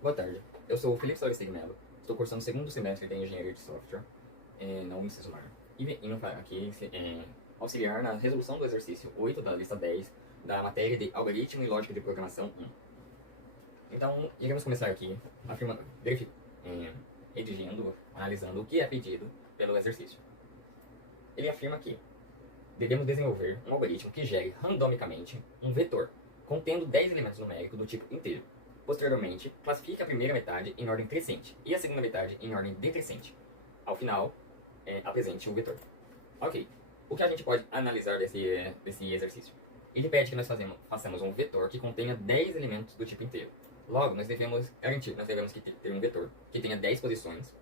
Boa tarde, eu sou o Felipe Soares Melo, estou cursando o segundo semestre de Engenharia de Software na Unicesumar e venho aqui auxiliar na resolução do exercício 8 da lista 10 da matéria de Algoritmo e Lógica de Programação 1. Então, iremos começar aqui redigindo, analisando o que é pedido pelo exercício. Ele afirma que devemos desenvolver um algoritmo que gere randomicamente um vetor contendo 10 elementos numéricos do tipo inteiro. Posteriormente, classifique a primeira metade em ordem crescente e a segunda metade em ordem decrescente. Ao final, apresente o vetor. Ok. O que a gente pode analisar desse exercício? Ele pede que nós façamos um vetor que contenha 10 elementos do tipo inteiro. Logo, nós devemos ter um vetor que tenha 10 posições,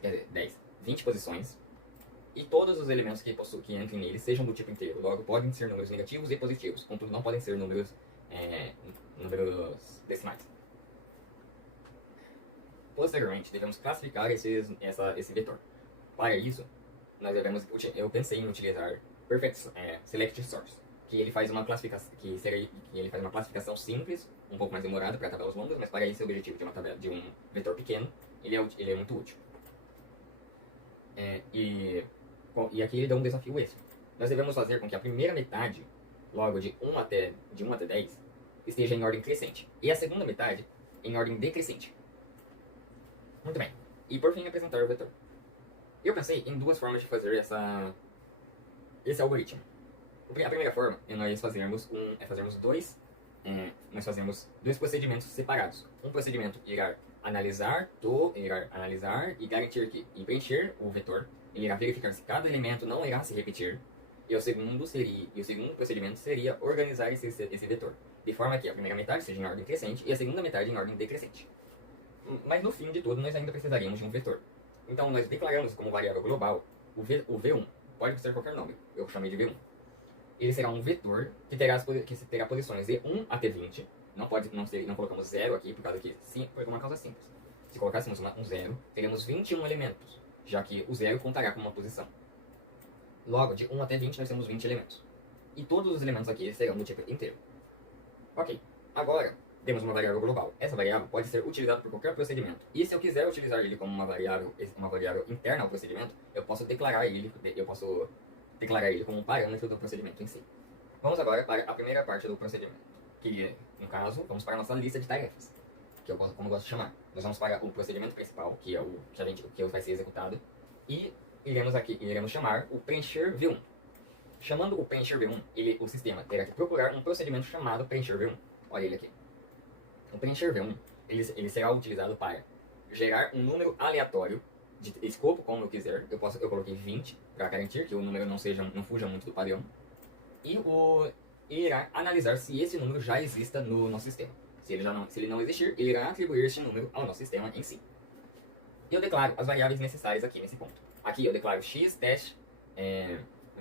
quer dizer, 10, 20 posições, e todos os elementos que entrem nele sejam do tipo inteiro. Logo, podem ser números negativos e positivos, contudo não podem ser números decimais. Posteriormente, devemos classificar esse vetor. Para isso, eu pensei em utilizar Select Source, que ele faz uma classificação simples, um pouco mais demorada para tabelas longas, mas para esse objetivo de um vetor pequeno, ele é muito útil. E aqui ele dá um desafio extra. Nós devemos fazer com que a primeira metade, logo de 1 até 10, esteja em ordem crescente, e a segunda metade em ordem decrescente. Muito bem. E por fim, apresentar o vetor. Eu pensei em duas formas de fazer esse algoritmo. A primeira forma é nós fazermos dois procedimentos separados. Um procedimento irá analisar e garantir e preencher o vetor. Ele irá verificar se cada elemento não irá se repetir. E o segundo procedimento seria organizar esse vetor, de forma que a primeira metade seja em ordem crescente e a segunda metade em ordem decrescente. Mas no fim de tudo, nós ainda precisaríamos de um vetor. Então, nós declaramos como variável global o V1, pode ser qualquer nome, eu chamei de V1. Ele será um vetor que terá posições de 1 até 20. Não colocamos 0 aqui por uma causa simples. Se colocássemos um 0, teríamos 21 elementos, já que o 0 contará como uma posição. Logo, de 1 até 20, nós temos 20 elementos. E todos os elementos aqui serão do tipo inteiro. Ok, agora temos uma variável global. Essa variável pode ser utilizada por qualquer procedimento. E se eu quiser utilizar ele como uma variável interna ao procedimento, eu posso declarar ele como um parâmetro do procedimento em si. Vamos agora para a primeira parte do procedimento, que, no caso, vamos para a nossa lista de tarefas, como eu gosto de chamar. Nós vamos para o procedimento principal, que vai ser executado, e iremos chamar o preencher V1. Chamando o preencher V1, o sistema terá que procurar um procedimento chamado preencher V1. Olha ele aqui. O preencher V1 ele será utilizado para gerar um número aleatório de escopo como eu quiser. Eu coloquei 20 para garantir que o número não fuja muito do padrão. E irá analisar se esse número já exista no nosso sistema. Se ele não existir, ele irá atribuir este número ao nosso sistema em si. Eu declaro as variáveis necessárias aqui nesse ponto. Aqui eu declaro x teste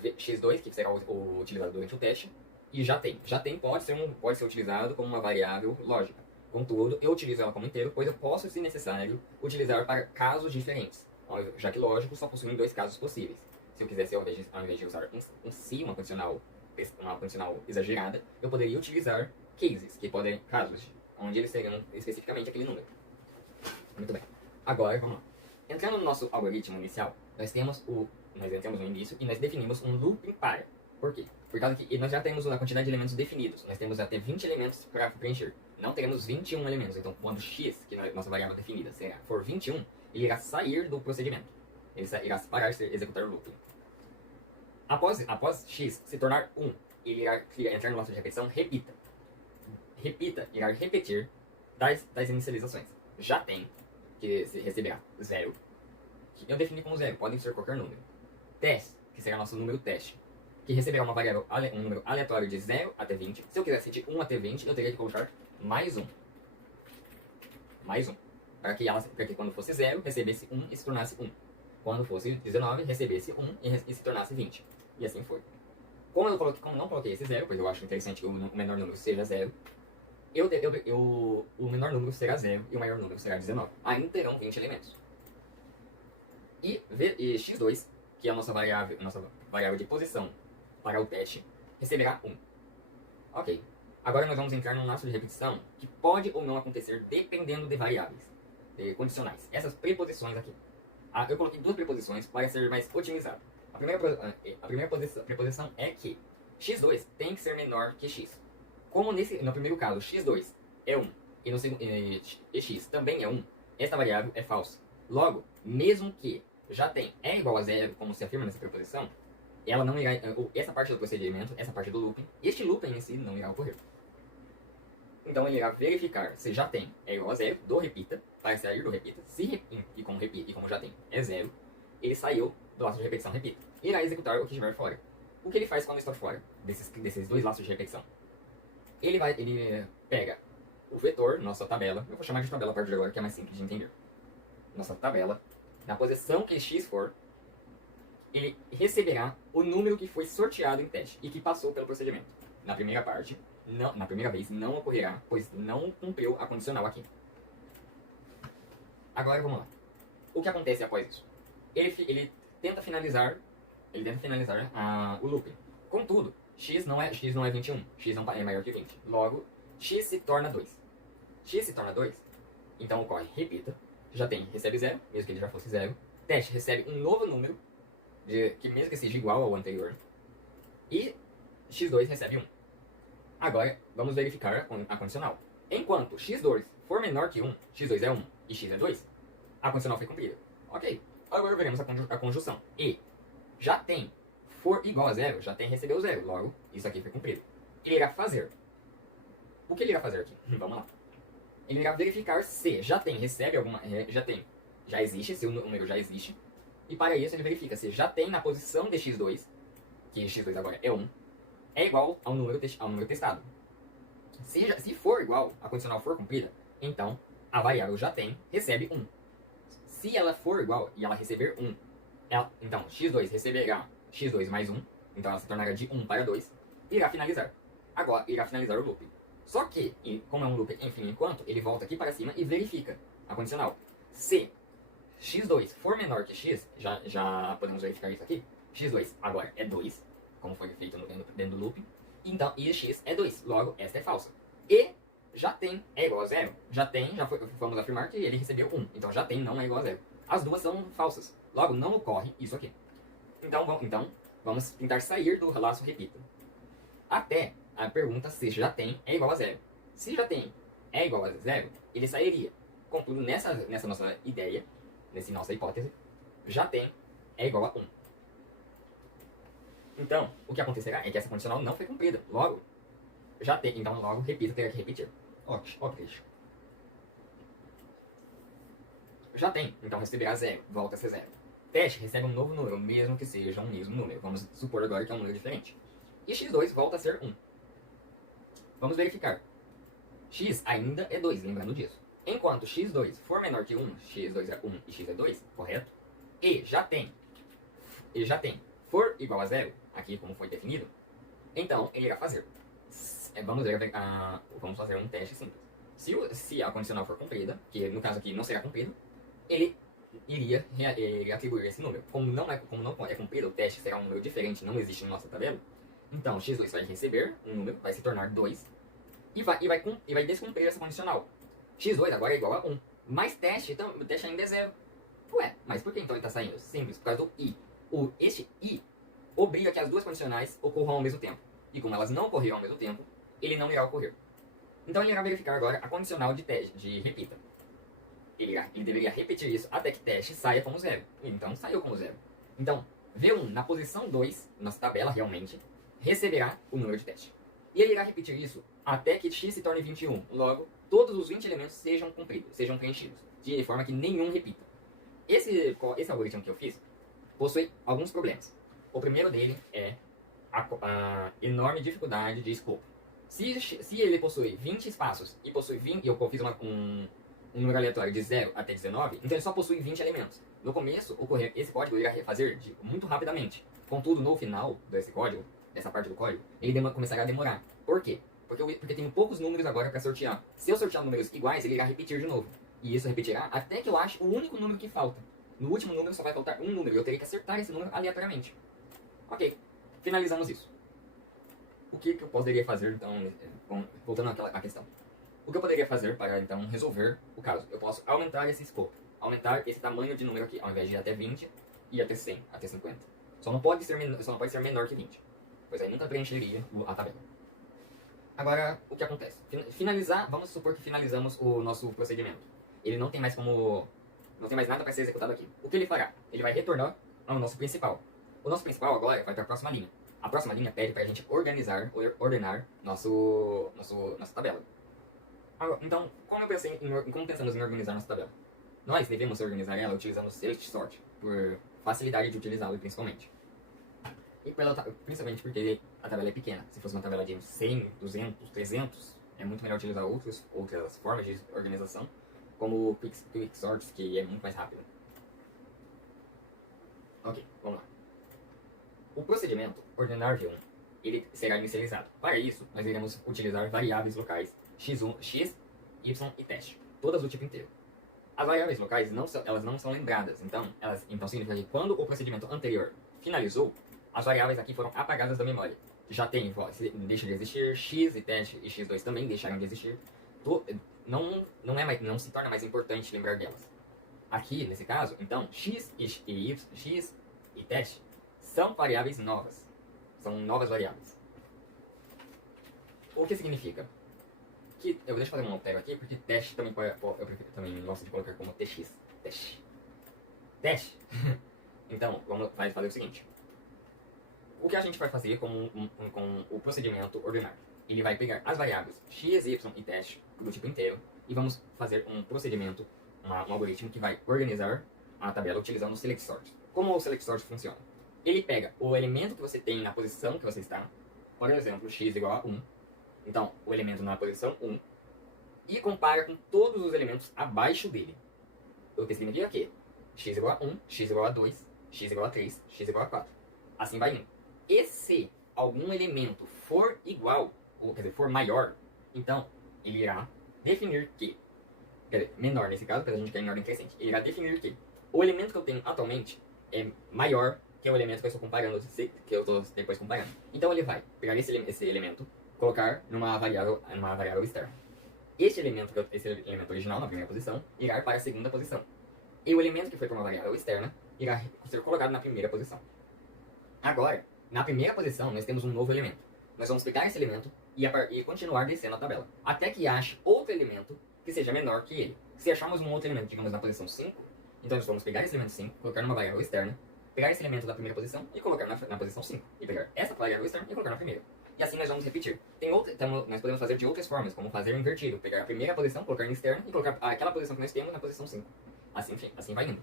x2, que será utilizado durante o teste, e já tem pode ser utilizado como uma variável lógica. Contudo, eu utilizo ela como inteiro, pois eu posso, se necessário, utilizar para casos diferentes, já que lógico só possuem dois casos possíveis. Se eu quisesse, ao invés de usar em si uma condicional exagerada, eu poderia utilizar casos, onde eles seriam especificamente aquele número. Muito bem. Agora, vamos lá. Entrando no nosso algoritmo inicial, nós entramos no início e nós definimos um looping para. Por quê? Por causa que nós já temos a quantidade de elementos definidos. Nós temos até 20 elementos para preencher. Não teremos 21 elementos. Então, quando x, que é a nossa variável definida, for 21, ele irá sair do procedimento. Ele irá parar de executar o looping. Após x se tornar 1, ele irá entrar no lote de repetição, irá repetir das inicializações. Já tem, que receberá 0. Eu defini como 0, pode ser qualquer número. Teste, que será nosso número teste, que receberá um número aleatório de 0 até 20. Se eu quisesse de 1 até 20, eu teria que colocar mais 1. Para que quando fosse 0, recebesse 1 e se tornasse 1. Quando fosse 19, recebesse 1 e se tornasse 20. E assim foi. Como não coloquei esse 0, pois eu acho interessante que o menor número seja 0, o menor número será 0 e o maior número será 19. Ainda terão 20 elementos. E x2, que é a nossa variável de posição para o teste, receberá 1. Ok. Agora nós vamos entrar num laço de repetição que pode ou não acontecer dependendo de variáveis condicionais. Essas preposições aqui. Eu coloquei duas preposições para ser mais otimizado. A primeira preposição é que x2 tem que ser menor que x. Como no primeiro caso x2 é 1 e no segundo x também é 1, esta variável é falsa. Logo, mesmo que já tem é igual a zero, como se afirma nessa preposição, ela não irá, essa parte do procedimento, essa parte do looping, este looping em si não irá ocorrer. Então ele irá verificar se já tem é igual a zero do repita, para sair do repita, e como já tem é zero, ele saiu do laço de repetição repita. E irá executar o que estiver fora. O que ele faz quando está fora desses dois laços de repetição? Ele pega o vetor, nossa tabela, eu vou chamar de tabela a partir de agora, que é mais simples de entender. Nossa tabela, na posição que x for, ele receberá o número que foi sorteado em teste e que passou pelo procedimento. Na primeira parte, na primeira vez, não ocorrerá, pois não cumpriu a condicional aqui. Agora vamos lá. O que acontece após isso? Ele tenta finalizar o looping. Contudo, x não é 21, x não é maior que 20. Logo, x se torna 2. X se torna 2, então ocorre repita, recebe 0, mesmo que ele já fosse 0. Teste recebe um novo número, que mesmo que seja igual ao anterior. E x2 recebe 1. Agora, vamos verificar a condicional. Enquanto x2 for menor que 1, x2 é 1 e x é 2, a condicional foi cumprida. Ok. Agora veremos a conjunção. E já tem for igual a 0, já tem recebeu 0. Logo, isso aqui foi cumprido. Ele irá fazer. O que ele irá fazer aqui? Vamos lá. Ele irá verificar se já existe, se o número já existe. E para isso ele verifica se já tem na posição de x2, que x2 agora é 1, é igual ao número testado. Se for igual, a condicional for cumprida, então a variável já tem, recebe 1. Se ela for igual e ela receber 1, então x2 receberá x2 mais 1, então ela se tornará de 1 para 2, e irá finalizar. Agora, irá finalizar o looping. Só que, como é um loop enfim enquanto, ele volta aqui para cima e verifica a condicional. Se x2 for menor que x, já podemos verificar isso aqui, x2 agora é 2, como foi feito dentro do loop, então, e x é 2, logo, esta é falsa. E já tem é igual a 0, vamos afirmar que ele recebeu 1, então já tem não é igual a 0. As duas são falsas, logo não ocorre isso aqui. Então vamos tentar sair do laço repita. Até a pergunta se já tem é igual a 0. Se já tem é igual a 0, ele sairia. Contudo, nessa nossa ideia, nessa nossa hipótese, já tem é igual a 1. Então, o que acontecerá é que essa condicional não foi cumprida. Logo, já tem. Então, logo, repita, terá que repetir. Ok. Já tem. Então, receberá 0. Volta a ser 0. Teste recebe um novo número, mesmo que seja um mesmo número. Vamos supor agora que é um número diferente. E x2 volta a ser 1. Vamos verificar. X ainda é 2, lembrando disso. Enquanto x2 for menor que 1, x2 é 1 e x é 2, correto? E já tem for igual a 0, aqui como foi definido, então ele irá fazer. Vamos fazer um teste simples. Se a condicional for cumprida, que no caso aqui não será cumprido, ele iria atribuir esse número. Como não é cumprido, o teste será um número diferente, não existe na nossa tabela, então x2 vai receber um número, vai se tornar 2, e vai descumprir essa condicional. x2 agora é igual a 1, mas então, o teste ainda é 0. Ué, mas por que então ele está saindo? Simples, por causa do i. Este i obriga que as duas condicionais ocorram ao mesmo tempo. E como elas não ocorreram ao mesmo tempo, ele não irá ocorrer. Então ele irá verificar agora a condicional de repita. Ele deveria repetir isso até que teste saia como 0. Então saiu como 0. Então, V1 na posição 2, nossa tabela realmente, receberá o número de teste. E ele irá repetir isso até que x se torne 21. Logo, todos os 20 elementos sejam preenchidos, de forma que nenhum repita. Esse algoritmo que eu fiz possui alguns problemas. O primeiro dele é a enorme dificuldade de escopo. Se ele possui 20 espaços e possui 20, eu fiz um número aleatório de 0 até 19, então ele só possui 20 elementos. No começo, esse código irá refazer muito rapidamente. Contudo, no final dessa parte do código, ele começará a demorar. Por quê? Porque tem poucos números agora para sortear. Se eu sortear números iguais, ele irá repetir de novo. E isso repetirá até que eu ache o único número que falta. No último número só vai faltar um número. Eu teria que acertar esse número aleatoriamente. Ok, finalizamos isso. o que eu poderia fazer, então, voltando à questão. O que eu poderia fazer para, então, resolver o caso? Eu posso aumentar esse escopo, aumentar esse tamanho de número aqui, ao invés de ir até 20, ir até 100, até 50. Só não pode ser menor que 20, pois aí nunca preencheria a tabela. Agora, o que acontece? Finalizar, vamos supor que finalizamos o nosso procedimento. Ele não tem mais nada para ser executado aqui. O que ele fará? Ele vai retornar ao nosso principal. O nosso principal agora vai para a próxima linha. A próxima linha pede para a gente ordenar nossa tabela. Então, como pensamos em organizar nossa tabela? Nós devemos organizar ela utilizando o Select Sort, por facilidade de utilizá-lo principalmente. E principalmente porque a tabela é pequena. Se fosse uma tabela de 100, 200, 300, é muito melhor utilizar outras formas de organização, como o Quick Sorts, que é muito mais rápido. Ok, vamos lá. O procedimento ordenar V1 ele será inicializado. Para isso, nós iremos utilizar variáveis locais x1, x, y e teste, todas do tipo inteiro. As variáveis locais elas não são lembradas, então significa que quando o procedimento anterior finalizou, as variáveis aqui foram apagadas da memória. Já deixa de existir, x e teste e x2 também deixaram de existir. Não se torna mais importante lembrar delas. Aqui, nesse caso, então, x e teste são variáveis novas. São novas variáveis. O que significa? Que eu deixo fazer um altero aqui, porque teste também também gosto de colocar como tx. Teste. Então, vamos fazer o seguinte. O que a gente vai fazer com o procedimento ordenar? Ele vai pegar as variáveis x, y e teste do tipo inteiro e vamos fazer um procedimento, um algoritmo que vai organizar a tabela utilizando o Select Sort. Como o Select Sort funciona? Ele pega o elemento que você tem na posição que você está, por exemplo, x igual a 1. Então, o elemento na posição 1, e compara com todos os elementos abaixo dele. O que significa que x igual a 1, x igual a 2, x igual a 3, x igual a 4. Assim vai indo. E se algum elemento for igual, ou quer dizer, for maior, então ele irá definir que, quer dizer, menor nesse caso, porque a gente quer em ordem crescente, ele irá definir que o elemento que eu tenho atualmente é maior que o elemento que eu estou comparando, que eu estou depois comparando. Então ele vai pegar esse elemento, colocar numa variável externa. Esse elemento original, na primeira posição, irá para a segunda posição. E o elemento que foi para uma variável externa irá ser colocado na primeira posição. Agora, na primeira posição, nós temos um novo elemento. Nós vamos pegar esse elemento e continuar descendo a tabela, até que ache outro elemento que seja menor que ele. Se acharmos um outro elemento, digamos, na posição 5, então nós vamos pegar esse elemento 5, colocar numa variável externa, pegar esse elemento da primeira posição e colocar na posição 5. E pegar essa variável externa e colocar na primeira. E assim nós vamos repetir. Nós podemos fazer de outras formas, como fazer invertido. Pegar a primeira posição, colocar na externa e colocar aquela posição que nós temos na posição 5. Assim vai indo.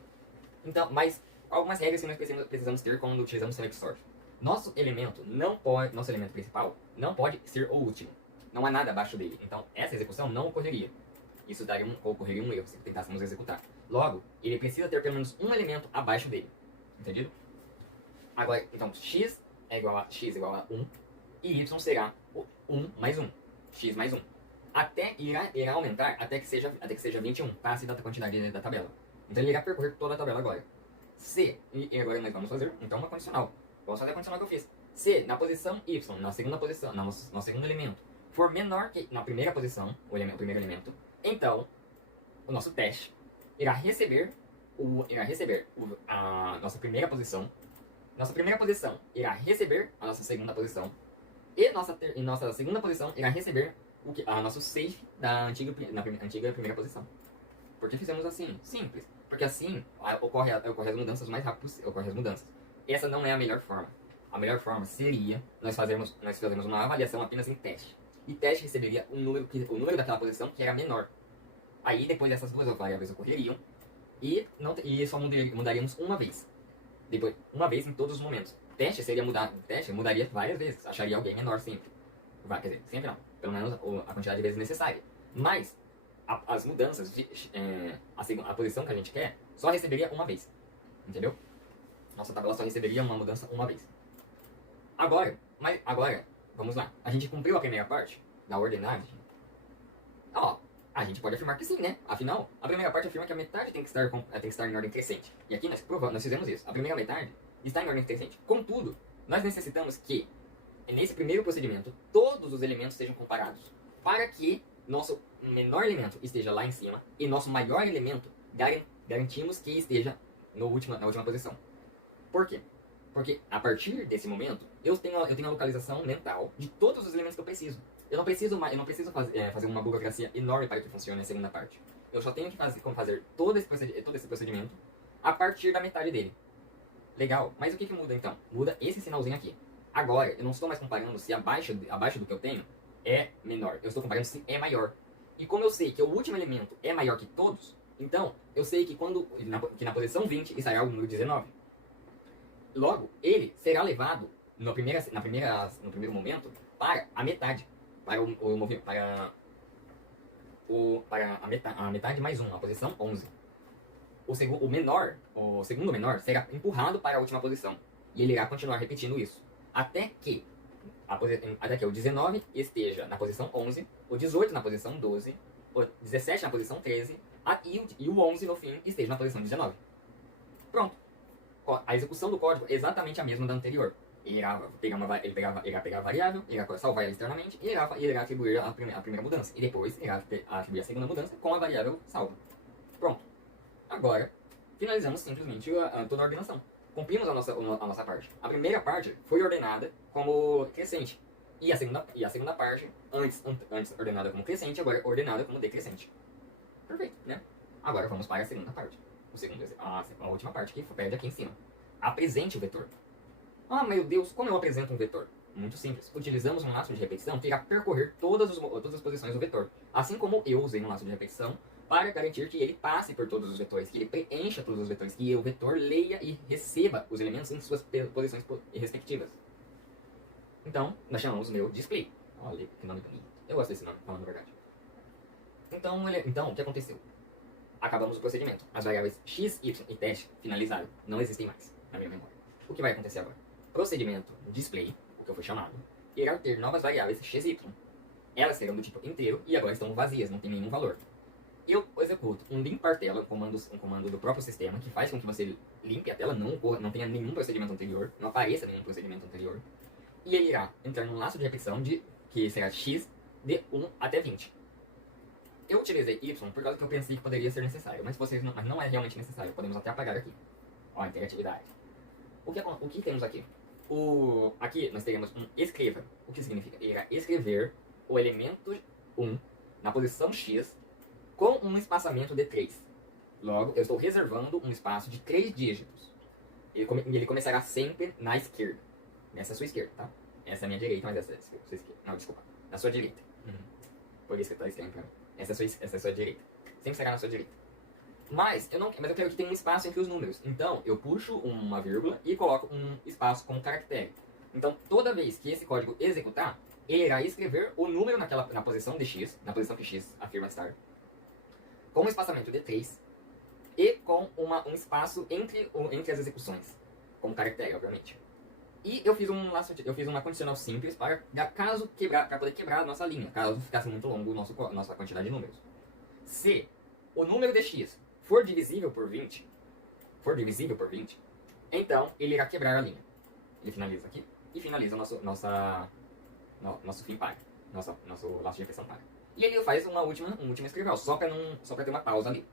Então, mas algumas regras que nós precisamos ter quando utilizamos Select Sort. Nosso elemento principal não pode ser o último. Não há nada abaixo dele. Então, essa execução não ocorreria. Isso ocorreria um erro se tentássemos executar. Logo, ele precisa ter pelo menos um elemento abaixo dele. Entendido? Agora, então, x igual a 1 e y será o 1 mais 1. X mais 1. Irá aumentar até que seja 21, tá? Se data a quantidade da tabela. Então ele irá percorrer toda a tabela agora. E agora nós vamos fazer, então, uma condicional. Vamos fazer a condicional que eu fiz. Se na posição y, na segunda posição, no segundo elemento, for menor que na primeira posição, o primeiro elemento, então o nosso teste irá receber a nossa primeira posição. Nossa primeira posição irá receber a nossa segunda posição. E nossa segunda posição irá receber a nosso safe da antiga primeira posição. Por que fizemos assim? Simples. Porque assim ocorre as mudanças mais rápido possível. Essa não é a melhor forma. A melhor forma seria nós fazermos uma avaliação apenas em teste. E teste receberia o número daquela posição que era menor. Aí depois essas duas variáveis ocorreriam e só mudaríamos uma vez. Depois, uma vez em todos os momentos. Teste mudaria várias vezes. Acharia alguém menor sempre. Quer dizer, sempre não. Pelo menos a quantidade de vezes necessária. Mas as mudanças, a posição que a gente quer, só receberia uma vez. Entendeu? Nossa tabela só receberia uma mudança uma vez. Agora, vamos lá. A gente cumpriu a primeira parte da ordenagem. A gente pode afirmar que sim, né? Afinal, a primeira parte afirma que a metade tem que estar em ordem crescente. E aqui nós fizemos isso. A primeira metade está em ordem crescente. Contudo, nós necessitamos que nesse primeiro procedimento, todos os elementos sejam comparados, para que nosso menor elemento esteja lá em cima e nosso maior elemento garantimos que esteja na última posição. Por quê? Porque a partir desse momento, eu tenho a localização mental de todos os elementos que eu preciso. Eu não preciso fazer uma burocracia enorme para que funcione a segunda parte. Eu só tenho que fazer todo esse procedimento a partir da metade dele. Legal, mas o que muda então? Muda esse sinalzinho aqui. Agora, eu não estou mais comparando se abaixo do que eu tenho é menor. Eu estou comparando se é maior. E como eu sei que o último elemento é maior que todos, então eu sei que na posição 20 estará o número 19. Logo, ele será levado no primeiro momento para a metade. Para a metade mais 1, a posição 11. O segundo menor será empurrado para a última posição. E ele irá continuar repetindo isso. Até que o 19 esteja na posição 11, o 18 na posição 12, o 17 na posição 13, e o 11 no fim esteja na posição 19. Pronto. A execução do código é exatamente a mesma da anterior. Ele irá pegar a variável, irá salvar ela externamente e irá atribuir a primeira mudança. E depois irá atribuir a segunda mudança com a variável salva. Pronto. Agora, finalizamos simplesmente toda a ordenação. Cumprimos a nossa parte. A primeira parte foi ordenada como crescente. E a segunda parte, antes ordenada como crescente, agora ordenada como decrescente. Perfeito, né? Agora vamos para a segunda parte. A última parte que pede aqui em cima. Apresente o vetor. Ah, meu Deus, como eu apresento um vetor? Muito simples. Utilizamos um laço de repetição que irá percorrer todas as posições do vetor. Assim como eu usei um laço de repetição para garantir que ele passe por todos os vetores, que ele preencha todos os vetores, que o vetor leia e receba os elementos em suas posições respectivas. Então, nós chamamos o meu display. Olha que nome bonito. Eu gosto desse nome, falando a verdade. Então, o que aconteceu? Acabamos o procedimento. As variáveis x, y e teste finalizaram. Não existem mais na minha memória. O que vai acontecer agora? Procedimento display, o que eu fui chamado, irá ter novas variáveis x e y. Elas serão do tipo inteiro e agora estão vazias, não tem nenhum valor. Eu executo um limpar tela, um comando do próprio sistema, que faz com que você limpe a tela, não tenha nenhum procedimento anterior, não apareça nenhum procedimento anterior. E ele irá entrar num laço de repetição que será x de 1 até 20. Eu utilizei y por causa que eu pensei que poderia ser necessário, mas não é realmente necessário. Podemos até apagar aqui. Ó, interatividade. O que temos aqui? Aqui nós teremos um escreva. O que significa? Ele irá escrever o elemento 1 na posição x com um espaçamento de 3. Logo, eu estou reservando um espaço de 3 dígitos. Ele começará sempre na esquerda. Nessa é a sua esquerda, tá? Essa é a minha direita, mas essa é a sua esquerda. Não, desculpa. Na sua direita. Por isso que está estranho pra mim. Essa é a sua direita. Sempre será na sua direita. Mas eu quero que tenha um espaço entre os números. Então, eu puxo uma vírgula e coloco um espaço como caractere. Então, toda vez que esse código executar, ele irá escrever o número na posição de x, na posição que x afirma estar, com um espaçamento de 3 e com um espaço entre as execuções, como caractere, obviamente. E eu fiz uma condicional simples para poder quebrar a nossa linha, caso ficasse muito longo nossa quantidade de números. Se o número de x for divisível por 20, então ele irá quebrar a linha. Ele finaliza aqui e finaliza nosso fim para, nosso laço de repetição para. E ele faz um último escreval, só para ter uma pausa ali.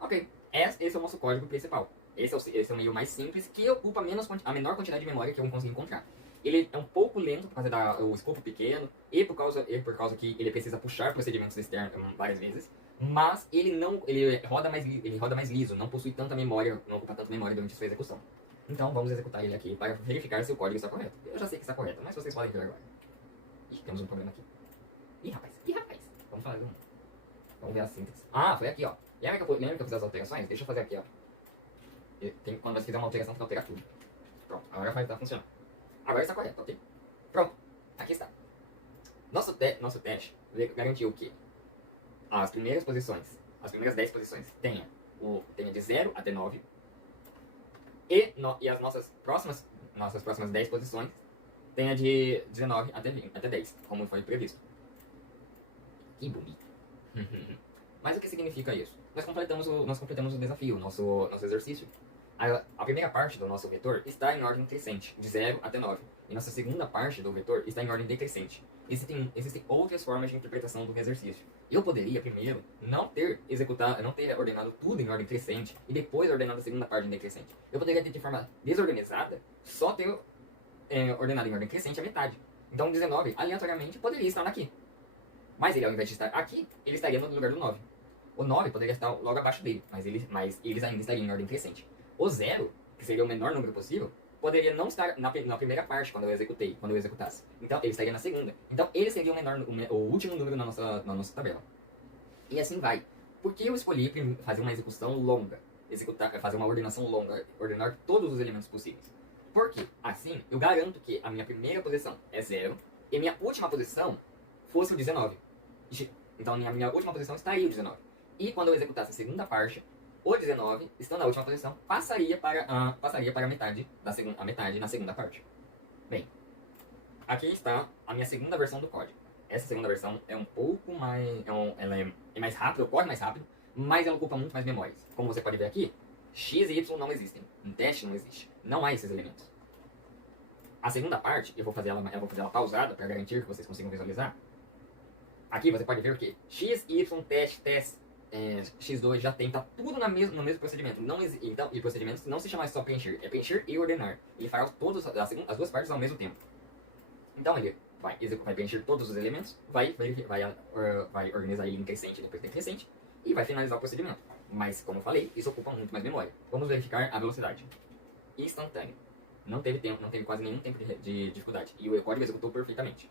Ok, esse é o nosso código principal. Esse é o meio mais simples, que ocupa a menor quantidade de memória que eu consegui encontrar. Ele é um pouco lento por causa do escopo pequeno e por causa que ele precisa puxar procedimentos externos várias vezes. Mas ele roda mais liso, não possui tanta memória, não ocupa tanta memória durante sua execução. Então vamos executar ele aqui para verificar se o código está correto. Eu já sei que está correto, mas vocês podem ver agora. Ih, temos um problema aqui. Ih, rapaz. Vamos ver a síntese. Ah, foi aqui, ó. Lembra que eu fiz as alterações? Deixa eu fazer aqui, ó. Quando você fizer uma alteração, tem que alterar tudo. Pronto, agora vai estar funcionando. Agora está correto, ok? Pronto, aqui está. Nosso teste garantiu que as primeiras 10 posições tenha de 0 até 9 e as nossas próximas 10 posições tenha de 19 até 10, como foi previsto. Que bonito. Mas o que significa isso? Nós completamos o desafio, nosso exercício. A primeira parte do nosso vetor está em ordem crescente, de 0 até 9. E nossa segunda parte do vetor está em ordem decrescente. Existem outras formas de interpretação do exercício. Eu poderia, primeiro, não ter ordenado tudo em ordem crescente e depois ordenado a segunda parte em decrescente. Eu poderia ter, de forma desorganizada, só ter ordenado em ordem crescente a metade. Então, o 19, aleatoriamente, poderia estar aqui. Mas ele, ao invés de estar aqui, ele estaria no lugar do 9. O 9 poderia estar logo abaixo dele, mas eles ainda estariam em ordem crescente. O 0, que seria o menor número possível, poderia não estar na primeira parte quando eu executasse. Então, ele estaria na segunda. Então, ele seria o último número na nossa tabela. E assim vai. Por que eu escolhi fazer uma execução longa? Fazer uma ordenação longa, ordenar todos os elementos possíveis? Porque, assim, eu garanto que a minha primeira posição é 0 e minha última posição fosse o 19. Então, a minha última posição estaria o 19. E quando eu executasse a segunda parte, o 19, estando na última posição, passaria para a metade na segunda parte. Bem, aqui está a minha segunda versão do código. Essa segunda versão é um pouco mais... ela é mais rápida, corre mais rápido, mas ela ocupa muito mais memórias. Como você pode ver aqui, x e y não existem. Um teste não existe. Não há esses elementos. A segunda parte, eu vou fazer ela pausada para garantir que vocês consigam visualizar. Aqui você pode ver o que? X, Y, teste, X2 já tem, tá tudo no mesmo procedimento. Então, e procedimento não se chama só preencher, é preencher e ordenar. Ele fará as duas partes ao mesmo tempo. Então ele vai preencher todos os elementos, vai organizar ele em crescente e depois decrescente, e vai finalizar o procedimento. Mas, como eu falei, isso ocupa muito mais memória. Vamos verificar a velocidade. Instantâneo. Não teve quase nenhum tempo de dificuldade. E o código executou perfeitamente.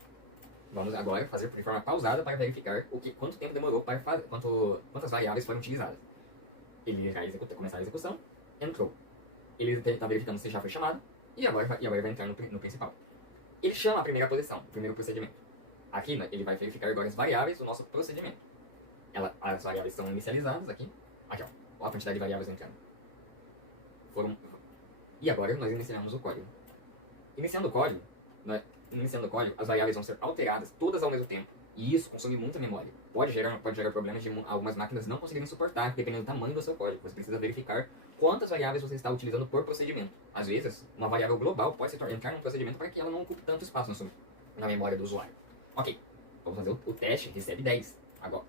Vamos agora fazer de forma pausada para verificar quanto tempo demorou para fazer, quantas variáveis foram utilizadas. Ele vai começar a execução, entrou. Ele está verificando se já foi chamado, e agora vai entrar no principal. Ele chama a primeira posição, o primeiro procedimento. Aqui, né, ele vai verificar agora as variáveis do nosso procedimento. As variáveis são inicializadas aqui. Aqui, ó. Olha a quantidade de variáveis entrando. E agora nós iniciamos o código. Iniciando o código, as variáveis vão ser alteradas todas ao mesmo tempo. E isso consome muita memória. Pode gerar problemas de algumas máquinas não conseguirem suportar, dependendo do tamanho do seu código. Você precisa verificar quantas variáveis você está utilizando por procedimento. Às vezes, uma variável global pode entrar num procedimento para que ela não ocupe tanto espaço na memória do usuário. Ok, vamos fazer o teste, recebe 10. Agora,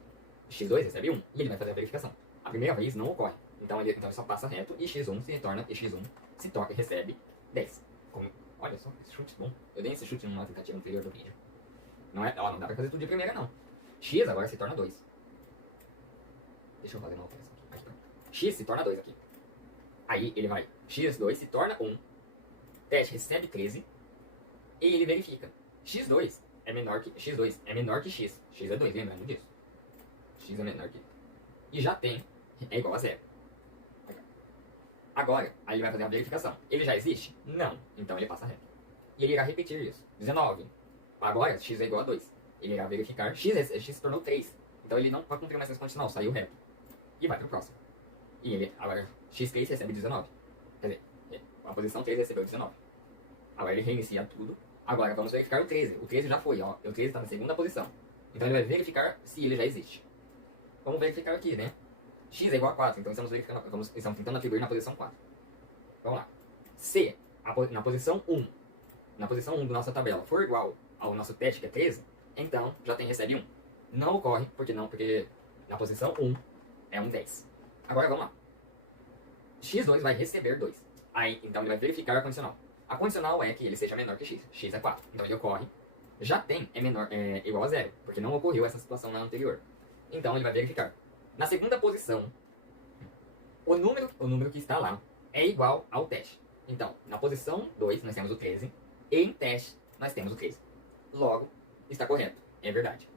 x2 recebe 1 e ele vai fazer a verificação. A primeira vez não ocorre. Então ele só passa reto e x1 recebe 10. Olha só, esse chute bom. Eu dei esse chute numa tentativa anterior do vídeo. Não dá pra fazer tudo de primeira, não. X agora se torna 2. Deixa eu fazer uma alteração aqui. X se torna 2 aqui. Aí ele vai. X2 se torna 1. Teste recebe 13. E ele verifica. X2 é menor que X. X é 2, lembrando disso. X é menor que... E já tem. É igual a 0. Agora, aí ele vai fazer uma verificação. Ele já existe? Não. Então ele passa reto. E ele irá repetir isso. 19. Agora, x é igual a 2. Ele irá verificar. X se tornou 3. Então ele não pode cumprir mais essa condicional. Saiu reto. E vai para o próximo. E ele, agora, x3 recebe 19. Quer dizer, a posição 3 recebeu 19. Agora ele reinicia tudo. Agora vamos verificar o 13. O 13 já foi, ó. O 13 está na segunda posição. Então ele vai verificar se ele já existe. Vamos verificar aqui, né? X é igual a 4, então estamos tentando atribuir na posição 4. Vamos lá. Se na posição 1 da nossa tabela for igual ao nosso teste, que é 13, então já recebe 1. Não ocorre, porque na posição 1 é um 10. Agora vamos lá. X2 vai receber 2. Aí, então ele vai verificar a condicional. A condicional é que ele seja menor que x. X é 4. Então ele ocorre. Já é igual a 0, porque não ocorreu essa situação na anterior. Então ele vai verificar. Na segunda posição, o número que está lá é igual ao teste. Então, na posição 2, nós temos o 13. E em teste, nós temos o 13. Logo, está correto. É verdade.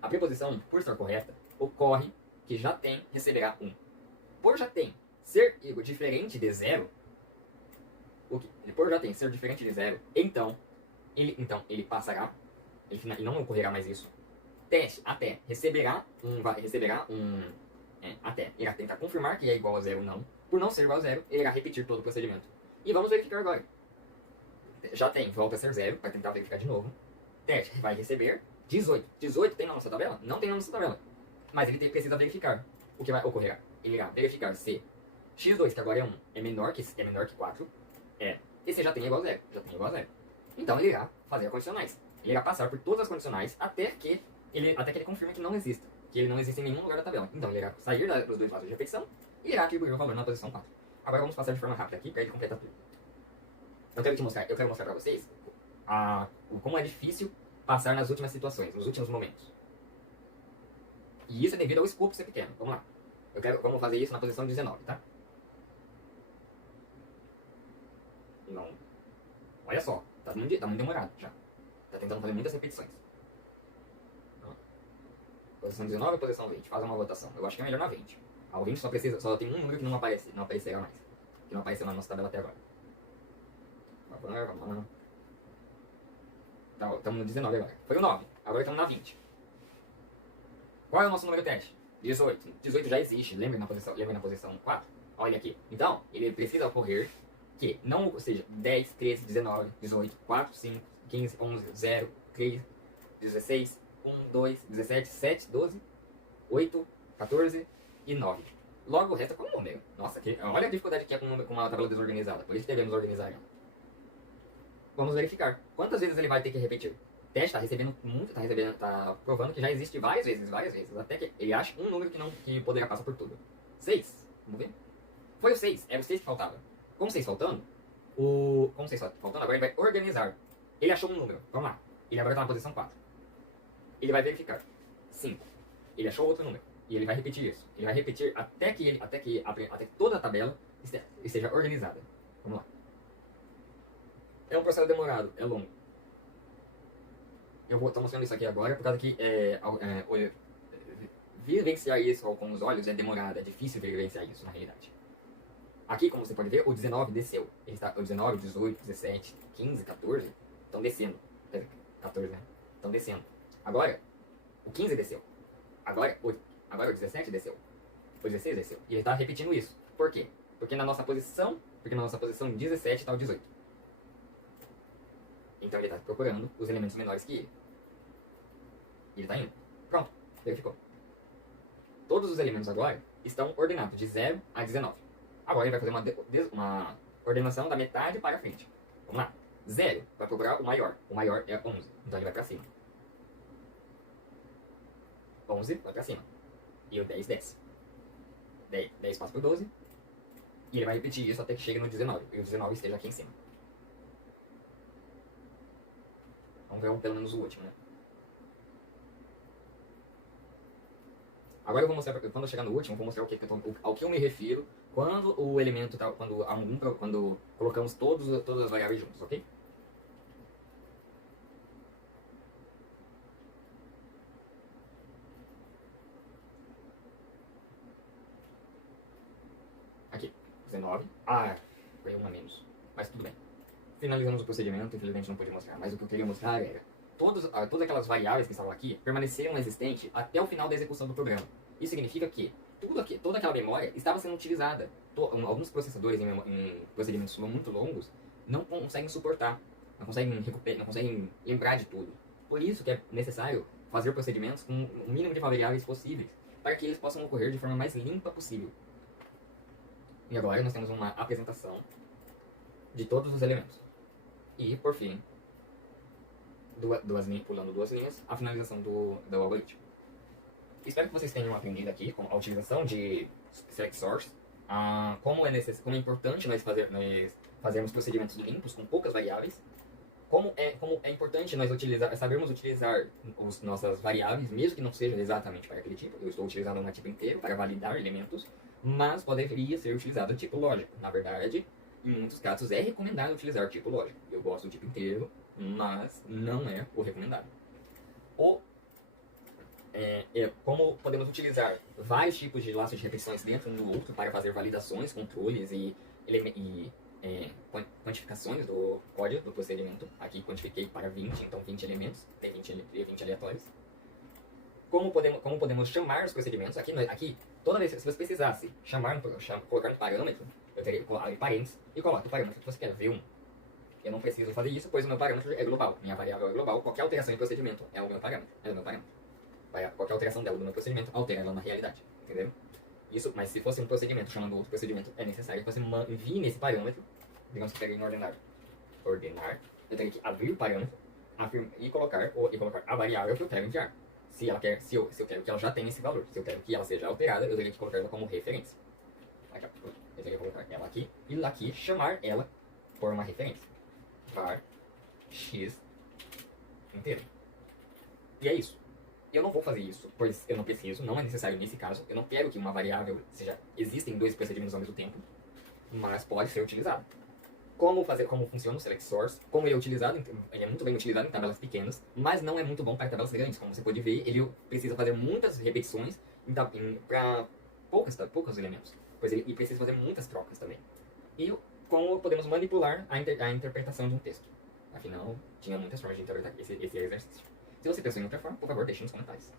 A preposição, por estar correta, ocorre que já receberá 1. Por já ser diferente de 0, ser diferente de 0, então ele passará, ele não ocorrerá mais isso. Teste até receberá até irá tentar confirmar que é igual a 0 ou não. Por não ser igual a 0, ele irá repetir todo o procedimento. E vamos verificar agora. Já volta a ser 0, vai tentar verificar de novo. Teste vai receber 18. 18 tem na nossa tabela? Não tem na nossa tabela. Mas ele precisa verificar. O que vai ocorrer? Ele irá verificar se x2, que agora é 1, é menor que 4, esse já tem igual a zero, Então ele irá fazer condicionais. Ele irá passar por todas as condicionais até que ele confirme que não exista. Que ele não existe em nenhum lugar da tabela. Então ele irá sair dos dois lados de repetição e irá atribuir o valor na posição 4. Agora vamos passar de forma rápida aqui para ele completar tudo. Eu quero mostrar para vocês como é difícil passar nas últimas situações, nos últimos momentos. E isso é devido ao escopo ser pequeno. Vamos lá. Vamos fazer isso na posição 19, tá? Não. Olha só, tá muito demorado já. Tá tentando fazer muitas repetições. Posição 19 ou posição 20? Faz uma votação. Eu acho que é melhor na 20. A 20 só tem um número que não aparecerá mais. Que não apareceu na nossa tabela até agora. Vamos lá. Tá, estamos no 19 agora. Foi o 9. Agora estamos na 20. Qual é o nosso número teste? 18. 18 já existe. Lembra na posição 4? Olha aqui. Então, ele precisa ocorrer que não, ou seja, 10, 13, 19, 18, 4, 5, 15, 11, 0, 3, 16, 1, 2, 17, 7, 12, 8, 14 e 9. Logo o resto é com número. Nossa, olha a dificuldade que é com uma tabela desorganizada. Por isso devemos organizar ela. Vamos verificar. Quantas vezes ele vai ter que repetir? O teste tá provando que já existe várias vezes, até que ele ache um número que poderá passar por tudo. 6. Vamos ver? Foi o 6. Era o 6 que faltava. Com o 6 faltando, agora ele vai organizar. Ele achou um número. Vamos lá. Ele agora está na posição 4. Ele vai verificar. 5. Ele achou outro número. E ele vai repetir isso. Ele vai repetir até que toda a tabela esteja organizada. Vamos lá. É um processo demorado, é longo. Eu vou estar mostrando isso aqui agora, por causa que vivenciar isso com os olhos é demorado, é difícil vivenciar isso na realidade. Aqui, como você pode ver, o 19 desceu. O 19, 18, 17, 15, 14 estão descendo. 14, né? Estão descendo. Agora, o 15 desceu. Agora o 17 desceu. O 16 desceu. E ele está repetindo isso. Por quê? Porque na nossa posição 17 está o 18. Então ele está procurando os elementos menores que ele. E ele está indo. Pronto, verificou. Todos os elementos agora estão ordenados de 0 a 19. Agora ele vai fazer uma ordenação da metade para frente. Vamos lá. 0 vai procurar o maior. O maior é 11. Então ele vai para cima. 11 vai para cima. E o 10 desce. 10 passa para o 12. E ele vai repetir isso até que chegue no 19. E o 19 esteja aqui em cima. Vamos ver pelo menos o último, né? Agora eu vou mostrar, quando eu chegar no último, eu vou mostrar ao que eu me refiro quando o elemento tá, quando colocamos todas as variáveis juntas, ok? Aqui, 19. Foi um a menos. Mas tudo bem. Finalizamos o procedimento, infelizmente não pude mostrar, mas o que eu queria mostrar era todas aquelas variáveis que estavam aqui permaneceram existentes até o final da execução do programa. Isso significa que toda aquela memória estava sendo utilizada. Alguns processadores em procedimentos muito longos não conseguem suportar, não conseguem lembrar de tudo. Por isso que é necessário fazer procedimentos com o mínimo de variáveis possíveis, para que eles possam ocorrer de forma mais limpa possível. E agora nós temos uma apresentação de todos os elementos. E, por fim, pulando duas linhas, a finalização do algoritmo. Espero que vocês tenham aprendido aqui com a utilização de select source, como é importante nós fazermos procedimentos limpos com poucas variáveis, como é importante nós sabermos utilizar as nossas variáveis, mesmo que não seja exatamente para aquele tipo. Eu estou utilizando um tipo inteiro para validar elementos, mas poderia ser utilizado o tipo lógico. Na verdade, em muitos casos é recomendado utilizar o tipo lógico. Eu gosto do tipo inteiro, mas não é o recomendado. Como podemos utilizar vários tipos de laços de repetições dentro um do outro para fazer validações, controles e quantificações do código do procedimento. Aqui quantifiquei para 20, então 20 elementos, tem 20 aleatórios. Como podemos chamar os procedimentos? Aqui toda vez que você precisasse colocar um parâmetro, eu teria que colar parênteses e colocar o parâmetro que você quer, V1. Eu não preciso fazer isso, pois o meu parâmetro é global. Minha variável é global. Qualquer alteração em procedimento é o meu parâmetro. Qualquer alteração dela do meu procedimento altera ela na realidade. Entendeu? Isso, mas se fosse um procedimento chamando outro procedimento, é necessário que você envie nesse parâmetro, digamos que eu peguei em ordenar, eu tenho que abrir o parâmetro e colocar a variável que eu quero enviar. Se eu quero que ela já tenha esse valor, se eu quero que ela seja alterada, eu teria que colocar ela como referência. Aqui, eu teria que colocar ela aqui e aqui chamar ela por uma referência. Var x inteiro. E é isso. Eu não vou fazer isso, pois eu não preciso, não é necessário nesse caso. Eu não quero que uma variável seja... Existem dois procedimentos ao mesmo tempo, mas pode ser utilizado. Como funciona o select source, como ele é utilizado, ele é muito bem utilizado em tabelas pequenas, mas não é muito bom para tabelas grandes. Como você pode ver, ele precisa fazer muitas repetições para poucos elementos, pois ele precisa fazer muitas trocas também. E como podemos manipular a interpretação de um texto. Afinal, tinha muitas formas de interpretar esse exercício. Se você pensou em outra forma, por favor, deixe nos comentários.